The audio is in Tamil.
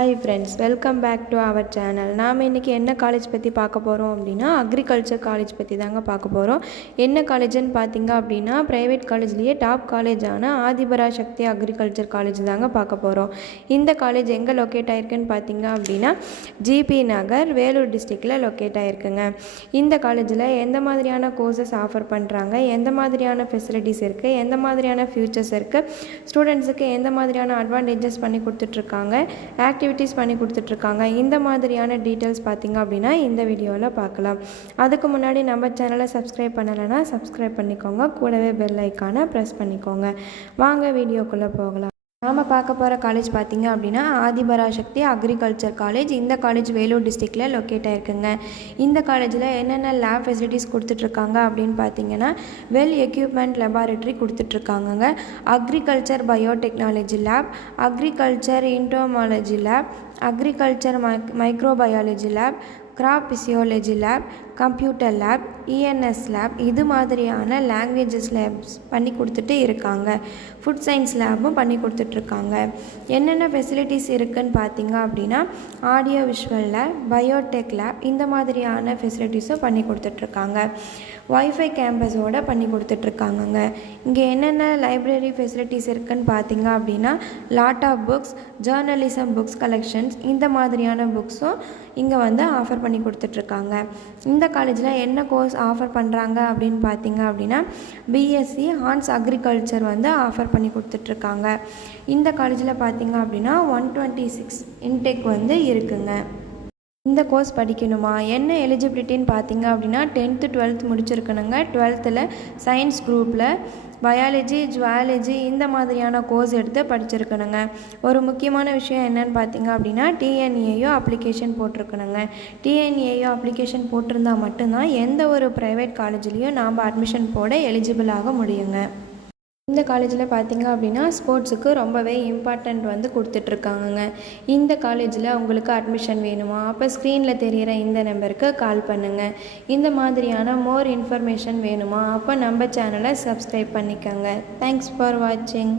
Hi friends, welcome back to our channel. நாம் இன்றைக்கி என்ன காலேஜ் பற்றி பார்க்க போகிறோம் அப்படின்னா அக்ரிகல்ச்சர் காலேஜ் பற்றி தாங்க பார்க்க போகிறோம். என்ன காலேஜுன்னு பார்த்தீங்க அப்படின்னா ப்ரைவேட் காலேஜ்லேயே டாப் காலேஜான ஆதிபராசக்தி அக்ரிகல்ச்சர் காலேஜ் தாங்க பார்க்க போகிறோம். இந்த காலேஜ் எங்கே லொக்கேட் ஆகிருக்குன்னு பார்த்தீங்க அப்படின்னா ஜிபி நகர், வேலூர் டிஸ்ட்ரிக்டில் லொக்கேட் ஆகிருக்குங்க. இந்த காலேஜில் எந்த மாதிரியான கோர்சஸ் ஆஃபர் பண்ணுறாங்க, எந்த மாதிரியான ஃபெசிலிட்டிஸ் இருக்குது, எந்த மாதிரியான ஃபியூச்சர்ஸ் இருக்குது, ஸ்டூடெண்ட்ஸுக்கு எந்த மாதிரியான அட்வான்டேஜஸ் பண்ணி கொடுத்துட்ருக்காங்க, ஆக்டிவிட்டீஸ் பண்ணி கொடுத்துட்ருக்காங்க, இந்த மாதிரியான டீட்டெயில்ஸ் பார்த்திங்க அப்படின்னா இந்த வீடியோவில் பார்க்கலாம். அதுக்கு முன்னாடி நம்ம சேனலை சப்ஸ்கிரைப் பண்ணலைன்னா சப்ஸ்கிரைப் பண்ணிக்கோங்க, கூடவே பெல் ஐக்கானை ப்ரெஸ் பண்ணிக்கோங்க. வாங்க வீடியோக்குள்ளே போகலாம். நாம் பார்க்க போகிற காலேஜ் பார்த்திங்க அப்படின்னா ஆதிபராசக்தி அக்ரிகல்ச்சர் காலேஜ். இந்த காலேஜ் வேலூர் டிஸ்ட்ரிக்டில் லொக்கேட் ஆகிருக்குங்க. இந்த காலேஜில் என்னென்ன லேப் ஃபெசிலிட்டிஸ் கொடுத்துட்ருக்காங்க அப்படின்னு பார்த்தீங்கன்னா வெல் எக்யூப்மெண்ட் லெபார்ட்டரி கொடுத்துட்ருக்காங்கங்க. Agriculture biotechnology lab, agriculture entomology lab, agriculture microbiology lab, crop physiology lab, computer lab, ENS lab, இது மாதிரியான லாங்குவேஜஸ் லேப்ஸ் பண்ணி கொடுத்துட்டு இருக்காங்க. ஃபுட் சயின்ஸ் லேபும் பண்ணி கொடுத்துட்ருக்காங்க. என்னென்ன ஃபெசிலிட்டிஸ் இருக்குதுன்னு பார்த்தீங்க அப்படின்னா audio visual lab, Biotech lab, இந்த மாதிரியான ஃபெசிலிட்டிஸும் பண்ணி கொடுத்துட்ருக்காங்க. வைஃபை கேம்பஸோடு பண்ணி கொடுத்துட்ருக்காங்கங்க. இங்கே என்னென்ன லைப்ரரி ஃபெசிலிட்டிஸ் இருக்குதுன்னு பார்த்தீங்க அப்படின்னா lot of books, journalism books collections, இந்த மாதிரியான புக்ஸும் இங்கே ஆஃபர் பண்ணி கொடுத்துட்ருக்காங்க. இந்த காலேஜில் என்ன கோர்ஸ் ஆஃபர் பண்ணுறாங்க அப்படின்னு பார்த்தீங்க அப்படின்னா பிஎஸ்சி ஹார்ஸ் அக்ரிகல்ச்சர் ஆஃபர் பண்ணி கொடுத்துட்ருக்காங்க. இந்த காலேஜில் பார்த்தீங்க அப்படின்னா 126 இன்டெக் இருக்குங்க. இந்த கோர்ஸ் படிக்கணுமா, என்ன எலிஜிபிலிட்டின்னு பார்த்தீங்க அப்படின்னா 10th 12th முடிச்சிருக்கணுங்க. 12th சயின்ஸ் குரூப்பில் பயாலஜி, ஜுவாலஜி, இந்த மாதிரியான கோர்ஸ் எடுத்து படிச்சிருக்கணுங்க. ஒரு முக்கியமான விஷயம் என்னன்னு பார்த்தீங்க அப்படின்னா டிஎன்ஏயோ அப்ளிகேஷன் போட்டிருக்கணுங்க. டிஎன்ஏயோ அப்ளிகேஷன் போட்டிருந்தால் மட்டும்தான் எந்த ஒரு ப்ரைவேட் காலேஜ்லேயும் நாம் அட்மிஷன் போட எலிஜிபிள் ஆக முடியுங்க. இந்த காலேஜில் பார்த்திங்க அப்படின்னா ஸ்போர்ட்ஸுக்கு ரொம்பவே இம்பார்ட்டண்ட் கொடுத்துட்ருக்காங்கங்க. இந்த காலேஜில் உங்களுக்கு அட்மிஷன் வேணுமா, அப்போ ஸ்க்ரீனில் தெரிகிற இந்த நம்பருக்கு கால் பண்ணுங்கள். இந்த மாதிரியான மோர் இன்ஃபர்மேஷன் வேணுமா, அப்போ நம்ம சேனலை சப்ஸ்கிரைப் பண்ணிக்கோங்க. தேங்க்ஸ் ஃபார் வாட்சிங்.